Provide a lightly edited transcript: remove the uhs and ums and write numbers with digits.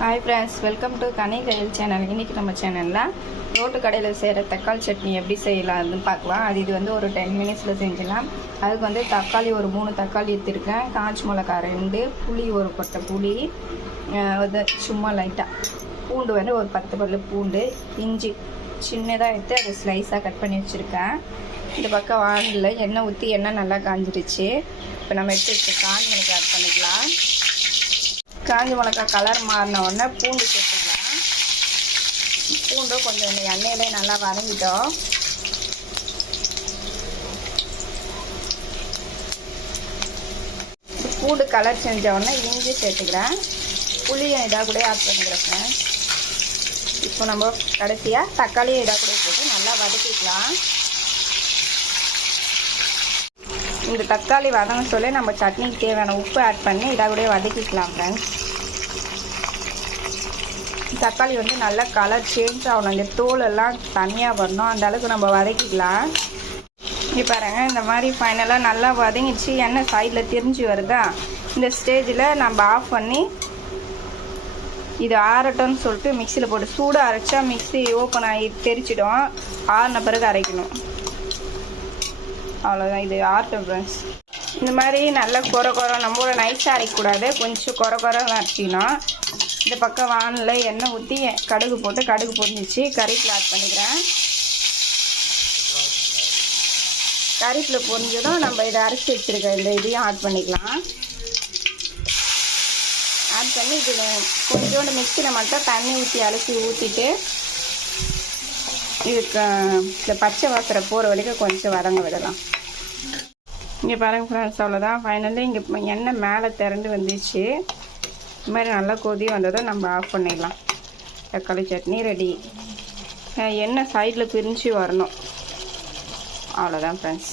Hi friends, welcome to Ghani Kayal channel. இன்றைக்கி நம்ம சேனலில் ரோட்டு கடையில் செய்கிற தக்காளி சட்னி எப்படி செய்யலாம்னு பார்க்கலாம். இது வந்து ஒரு 10 மினிட்ஸில் செஞ்சிடலாம். அதுக்கு வந்து தக்காளி ஒரு 3 தக்காளி எடுத்துருக்கேன், காஞ்சி மிளகா 2, புளி ஒரு கொட்டை புளி, சும்மா லைட்டாக பூண்டு வந்து ஒரு 10 பல்லு பூண்டு, இஞ்சி சின்னதாக எடுத்து அதை ஸ்லைஸாக கட் பண்ணி வச்சுருக்கேன். இந்த பக்கம் வானில் எண்ணெய் ஊற்றி எண்ணெய் நல்லா காஞ்சிருச்சு. இப்போ நம்ம எடுத்து வச்சு காஞ்சி மிளகா ஆட் பண்ணிக்கலாம். காஞ்சி மிளகா கலர் மாறின உடனே பூண்டு சேர்த்துக்கலாம். பூண்டும் கொஞ்சம் இந்த எண்ணெயிலே நல்லா வதங்கிட்டோம். பூண்டு கலர் செஞ்ச உடனே இஞ்சி சேர்த்துக்கிறேன். புளியும் இதாக கூட ஆட் பண்ணிக்கிறேன். இப்போ நம்ம கடைசியாக தக்காளியும் இதாக கூட போட்டு நல்லா வதக்கிக்கலாம். இந்த தக்காளி வதங்க சொல்லி நம்ம சட்னிக்கு தேவையான உப்பு ஆட் பண்ணி இதாக கூட வதக்கிக்கலாம் ஃப்ரெண்ட்ஸ். தக்காளி வந்து நல்லா கலர் சேஞ்ச் ஆகணும், இந்த தோலெல்லாம் தனியாக வரணும், அந்த அளவுக்கு நம்ம வதக்கிக்கலாம். இப்போ பாருங்க, இந்த மாதிரி ஃபைனலாக நல்லா வதங்கிடுச்சு, எண்ணெய் சைடில் திரிஞ்சு வருதா. இந்த ஸ்டேஜில் நம்ம ஆஃப் பண்ணி இது ஆறட்டும்னு சொல்லிட்டு மிக்சியில் போட்டு சூடாக அரைச்சா மிக்சி ஓப்பன் ஆகி தெரிச்சிடும். ஆறின பிறகு அரைக்கணும். அவ்வளோதான், இது ஆர்ட்டும் ஃப்ரெண்ட்ஸ். இந்த மாதிரி நல்லா குறை நம்ம நைஸாக அரைக்கக்கூடாது, கொஞ்சம் குறை அரைச்சிக்கணும். இந்த பக்கம் வானில் எண்ணெய் ஊற்றி கடுகு போட்டு கடுகு பொரிஞ்சிச்சு, கறிவேப்பிலை ஆட் பண்ணிக்கிறேன். கறிவேப்பிலை பொரிஞ்சதும் நம்ம இதை அரைச்சி வச்சுருக்க இந்த இதையும் ஆட் பண்ணிக்கலாம். ஆட் பண்ணி இது கொஞ்சோண்டு மிக்சியில் மட்டும் தண்ணி ஊற்றி அரைச்சி ஊற்றிட்டு இதுக்கு இந்த பச்சை வாசனை போகிற வரைக்கும் கொஞ்சம் வதங்க விடலாம். இங்கே பாருங்க ஃப்ரெண்ட்ஸ், அவ்வளோதான். ஃபைனலி இங்கே எண்ணெய் மேலே திரண்டு வந்துச்சு. இது மாதிரி நல்லா கொதி வந்ததும் நம்ம ஆஃப் பண்ணிடலாம். தக்காளி சட்னி ரெடி. எண்ணெய் சைடில் பிரிஞ்சு வரணும். அவ்வளோதான் ஃப்ரெண்ட்ஸ்.